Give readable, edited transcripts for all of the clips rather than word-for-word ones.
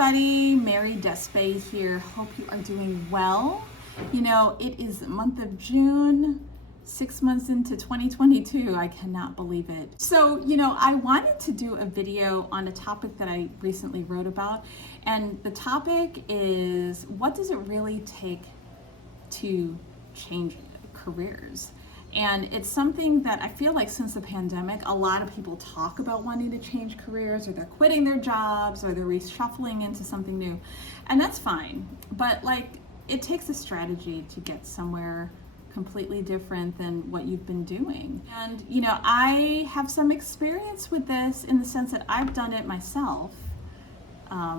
everybody, Mary Despe here. Hope you are doing well. You know, it is the month of June, 6 months into 2022. I cannot believe it. So, you know, I wanted to do a video on a topic that I recently wrote about. And the topic is, what does it really take to change careers? And it's something that I feel like since the pandemic, a lot of people talk about wanting to change careers, or they're quitting their jobs, or they're reshuffling into something new. And that's fine. But like, it takes a strategy to get somewhere completely different than what you've been doing. And, you know, I have some experience with this in the sense that I've done it myself.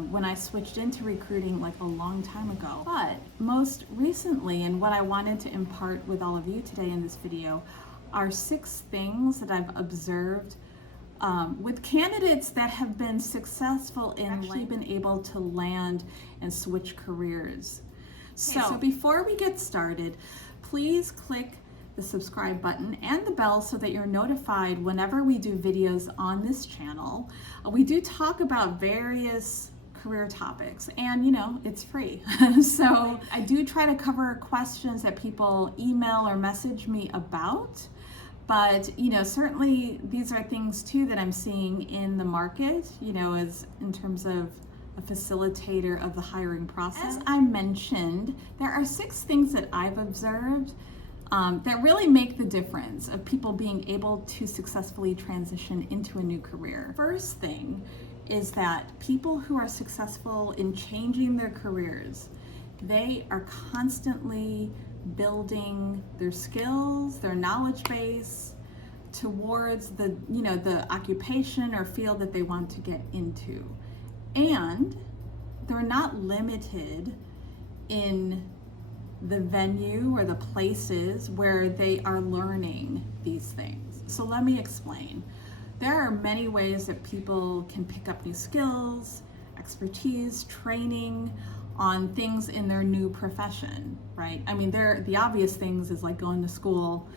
When I switched into recruiting like a long time ago. But most recently, and what I wanted to impart with all of you today in this video, are 6 things that I've observed with candidates that have been successful in actually been able to land and switch careers. So before we get started, please click the subscribe button and the bell so that you're notified whenever we do videos on this channel. We do talk about various career topics, and you know, it's free. So I do try to cover questions that people email or message me about, but you know, certainly these are things too that I'm seeing in the market, you know, as in terms of a facilitator of the hiring process. As I mentioned, there are 6 things that I've observed that really make the difference of people being able to successfully transition into a new career. First thing is that people who are successful in changing their careers, they are constantly building their skills, their knowledge base towards the, you know, the occupation or field that they want to get into. And they're not limited in the venue or the places where they are learning these things. So let me explain. There are many ways that people can pick up new skills, expertise, training on things in their new profession, right? I mean, the obvious things is like going to school.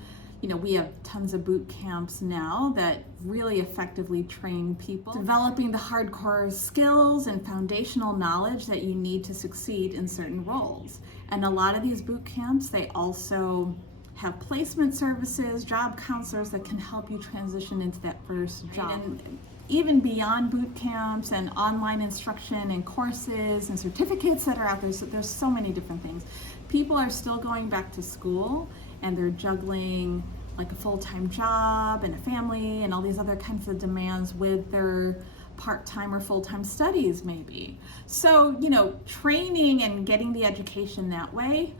You know, we have tons of boot camps now that really effectively train people, developing the hardcore skills and foundational knowledge that you need to succeed in certain roles. And a lot of these boot camps, they also have placement services, job counselors that can help you transition into that first job. And even beyond boot camps and online instruction and courses and certificates that are out there, so there's so many different things. People are still going back to school and they're juggling like a full-time job and a family and all these other kinds of demands with their part-time or full-time studies maybe. So, you know, training and getting the education that way,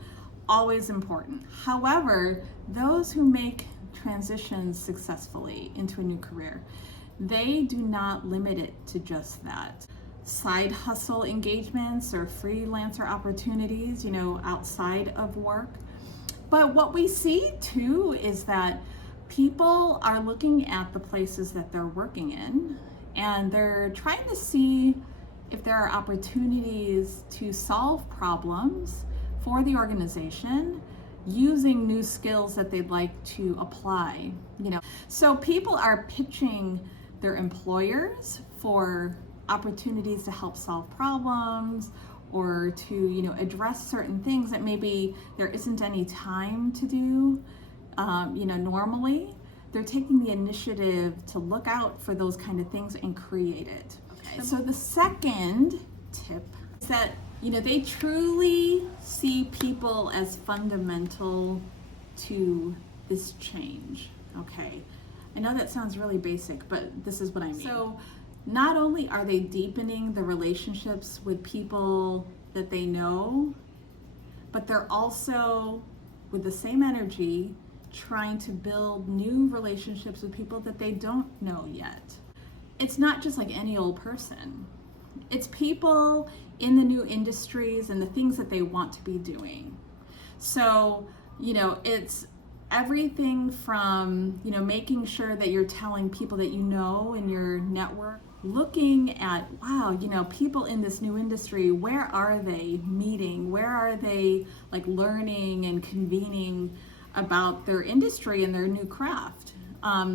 always important. However, those who make transitions successfully into a new career, they do not limit it to just that. Side hustle engagements or freelancer opportunities, you know, outside of work. But what we see too is that people are looking at the places that they're working in and they're trying to see if there are opportunities to solve problems for the organization using new skills that they'd like to apply, you know. So people are pitching their employers for opportunities to help solve problems or to, you know, address certain things that maybe there isn't any time to do, you know, normally. They're taking the initiative to look out for those kind of things and create it. Okay. So the second tip is that, you know, they truly see people as fundamental to this change. Okay. I know that sounds really basic, but this is what I mean. So not only are they deepening the relationships with people that they know, but they're also, with the same energy, trying to build new relationships with people that they don't know yet. It's not just like any old person. It's people in the new industries and the things that they want to be doing. So, you know, it's everything from, you know, making sure that you're telling people that you know in your network, looking at, wow, you know, people in this new industry, where are they meeting? Where are they like learning and convening about their industry and their new craft?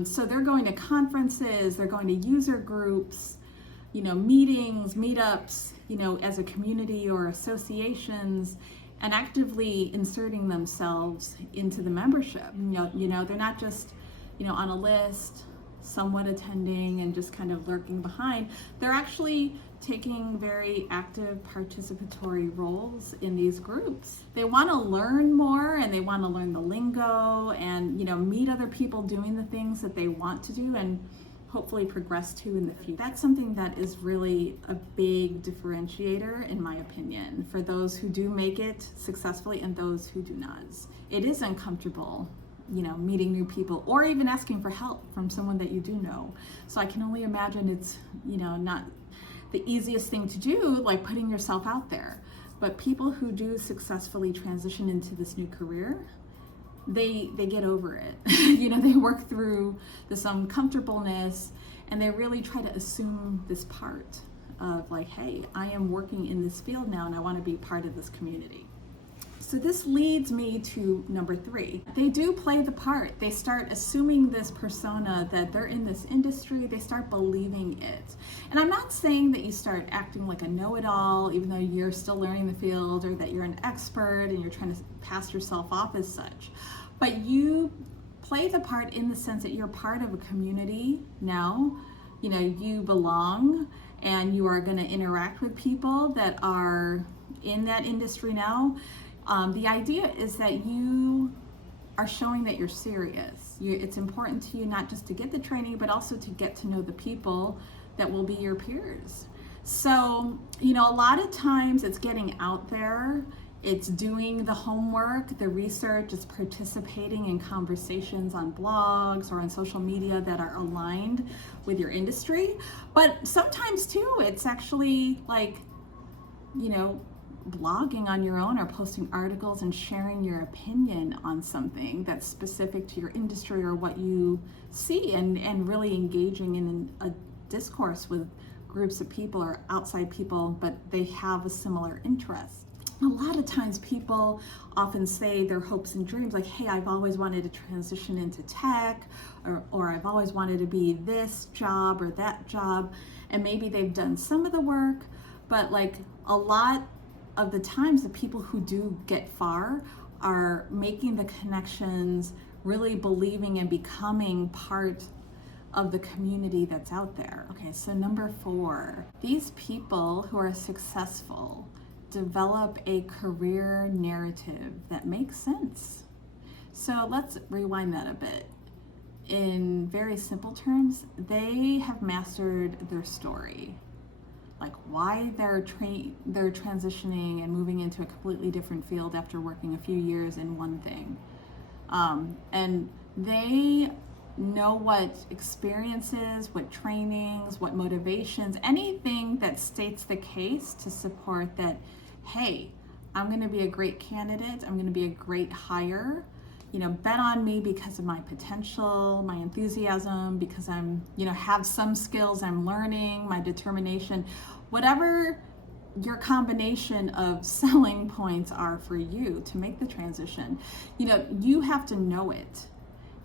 So they're going to conferences, they're going to user groups, meetings, meetups, as a community or associations, and actively inserting themselves into the membership. They're not just, on a list, somewhat attending and just kind of lurking behind. They're actually taking very active participatory roles in these groups. They want to learn more, and they want to learn the lingo and, meet other people doing the things that they want to do and hopefully progress to in the future. That's something that is really a big differentiator, in my opinion, for those who do make it successfully and those who do not. It is uncomfortable, meeting new people or even asking for help from someone that you do know. So I can only imagine it's, not the easiest thing to do, like putting yourself out there. But people who do successfully transition into this new career, they get over it. They work through this uncomfortableness, and they really try to assume this part of like, hey, I am working in this field now and I want to be part of this community. So this leads me to number 3. They do play the part. They start assuming this persona that they're in this industry. They start believing it. And I'm not saying that you start acting like a know-it-all, even though you're still learning the field, or that you're an expert and you're trying to pass yourself off as such. But you play the part in the sense that you're part of a community now. You belong, and you are going to interact with people that are in that industry now. The idea is that you are showing that you're serious. It's important to you not just to get the training, but also to get to know the people that will be your peers. So, a lot of times it's getting out there, it's doing the homework, the research, it's participating in conversations on blogs or on social media that are aligned with your industry. But sometimes too, it's actually like, blogging on your own or posting articles and sharing your opinion on something that's specific to your industry or what you see, and really engaging in a discourse with groups of people or outside people, but they have a similar interest. A lot of times people often say their hopes and dreams, like, hey, I've always wanted to transition into tech, or I've always wanted to be this job or that job, and maybe they've done some of the work, but like a lot of the times the people who do get far are making the connections, really believing and becoming part of the community that's out there. Okay, so number 4, these people who are successful develop a career narrative that makes sense. So let's rewind that a bit. In very simple terms, they have mastered their story. Like why they're transitioning and moving into a completely different field after working a few years in one thing. And they know what experiences, what trainings, what motivations, anything that states the case to support that, hey, I'm going to be a great candidate, I'm going to be a great hire. Bet on me because of my potential, my enthusiasm, because I'm, have some skills I'm learning, my determination, whatever your combination of selling points are for you to make the transition. You have to know it,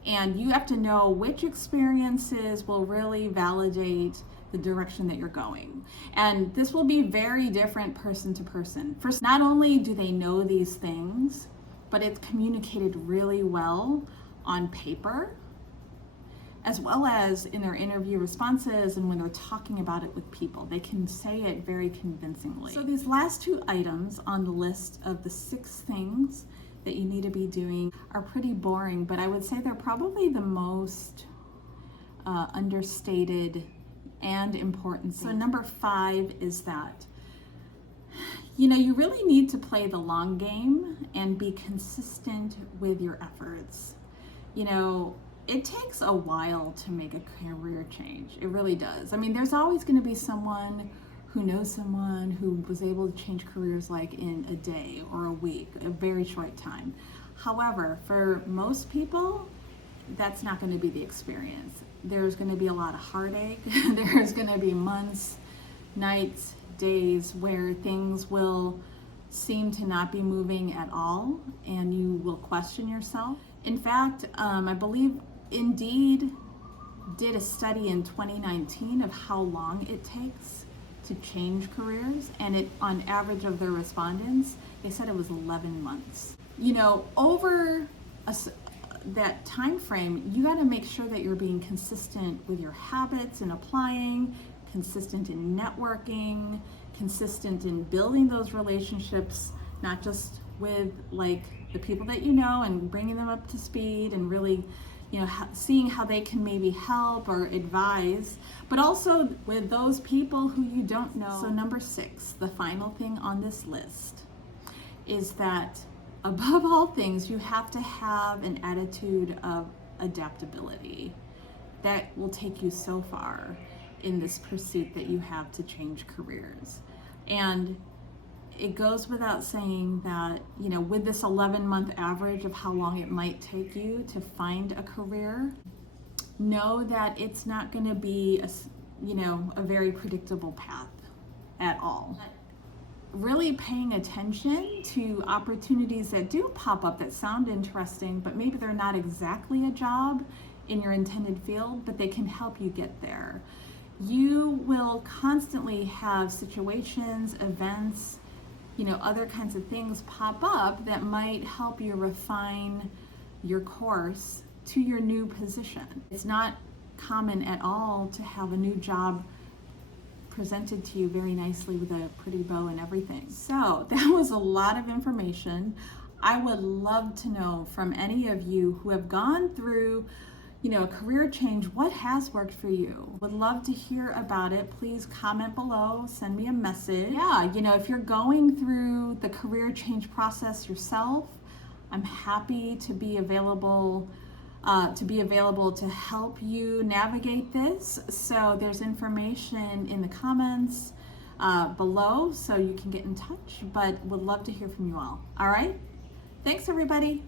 and you have to know which experiences will really validate the direction that you're going. And this will be very different person to person. First, not only do they know these things, but it's communicated really well on paper, as well as in their interview responses and when they're talking about it with people. They can say it very convincingly. So these last 2 items on the list of the 6 things that you need to be doing are pretty boring, but I would say they're probably the most understated and important. So number 5 is that you really need to play the long game and be consistent with your efforts. It takes a while to make a career change. It really does. I mean, there's always going to be someone who knows someone who was able to change careers like in a day or a week, a very short time. However, for most people, that's not going to be the experience. There's going to be a lot of heartache. There's going to be months, nights, days where things will seem to not be moving at all, and you will question yourself. In fact, I believe Indeed did a study in 2019 of how long it takes to change careers, and it, on average of their respondents, they said it was 11 months. You know, over that time frame, you got to make sure that you're being consistent with your habits and applying, consistent in networking, consistent in building those relationships, not just with like the people that you know and bringing them up to speed and really, you know, seeing how they can maybe help or advise, but also with those people who you don't know. So number 6, the final thing on this list, is that above all things, you have to have an attitude of adaptability. That will take you so far in this pursuit that you have to change careers. And it goes without saying that, you know, with this 11-month average of how long it might take you to find a career, know that it's not going to be a very predictable path at all. Really paying attention to opportunities that do pop up that sound interesting, but maybe they're not exactly a job in your intended field, but they can help you get there. You will constantly have situations, events, you know, other kinds of things pop up that might help you refine your course to your new position. It's not common at all to have a new job presented to you very nicely with a pretty bow and everything. So that was a lot of information. I would love to know from any of you who have gone through, you know, a career change, what has worked for you? Would love to hear about it. Please comment below, send me a message. Yeah, you know, if you're going through the career change process yourself, I'm happy to be available to help you navigate this. So there's information in the comments below, so you can get in touch, but would love to hear from you all. All right, thanks everybody.